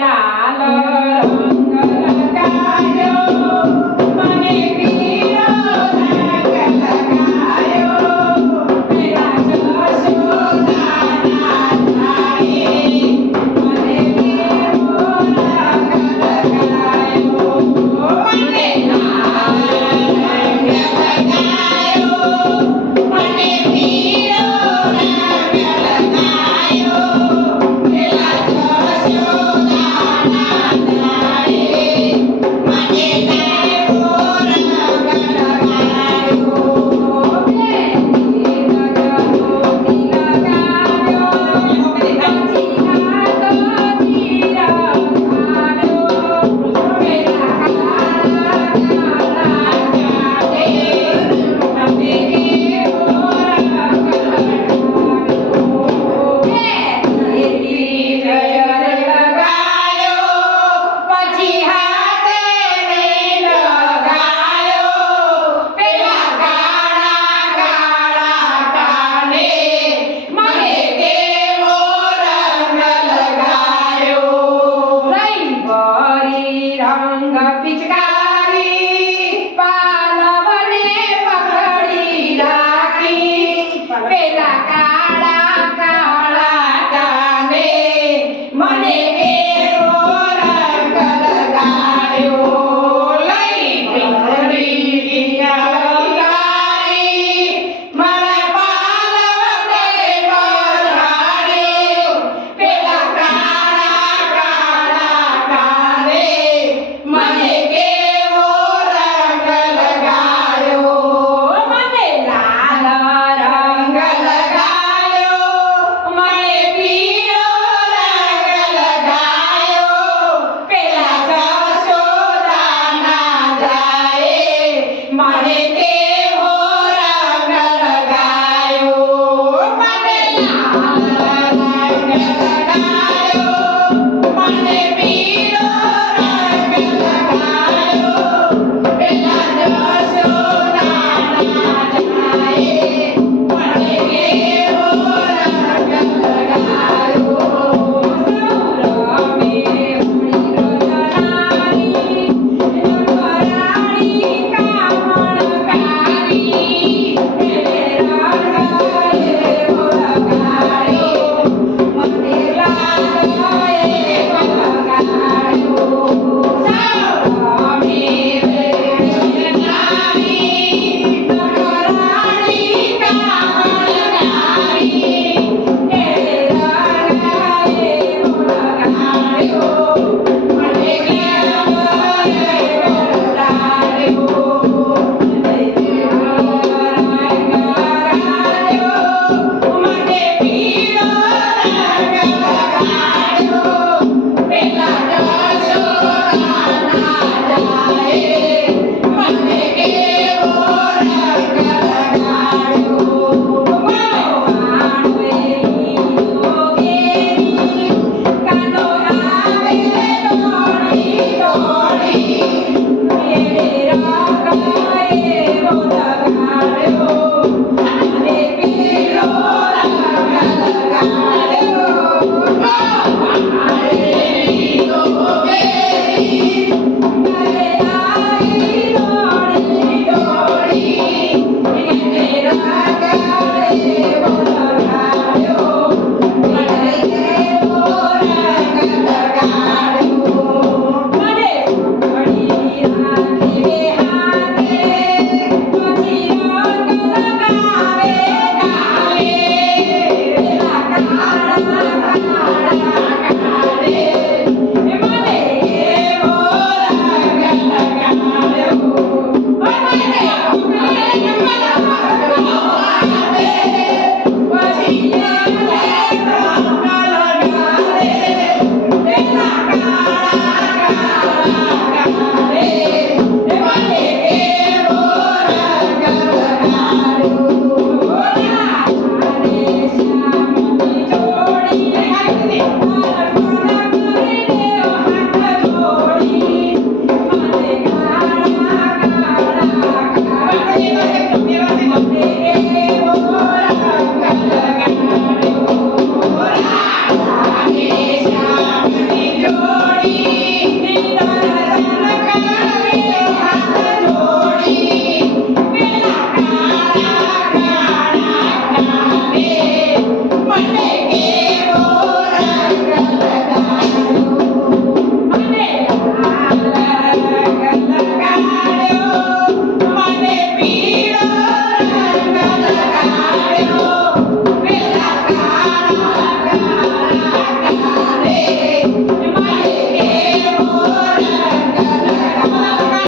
લાલ રંગ લગાયો મને પીળો રંગ લગાયો પેલા જશોદાના ધારે મને પીળો રંગ લગાયો મને લાલ રંગ લગાયો મને પીળો રંગ લગાયો પેલા જશોદાના ધારે મને લેવો રંગ લગાયો મેંદી નજરોથી લગાવ્યો પછી હાથોથી રંગાવ્યો પેલા કાળા કાળા જાડે તમે એવો રંગ લગાવ્યો મેંદી લગાયો પછી હાથે લગાયો પેલા કાળા કાળા કાને મને કેવો રંગ લગાયો રંગ ભરી રંગ પિચકારી પાલવને પકડી રાખી પેલા કાળા કાળા કાને મને